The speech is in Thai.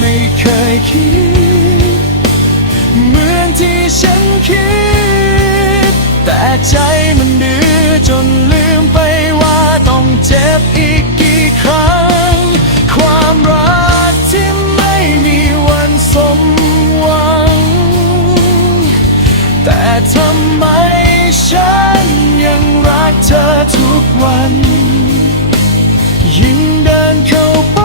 ไม่เคยคิดเหมือนที่ฉันคิดแต่ใจมันดื้อจนลืมไปว่าต้องเจ็บอีกกี่ครั้งความรักที่ไม่มีวันสมหวังแต่ทำไมฉันยังรักเธอทุกวันยิ่งเดินเข้าไป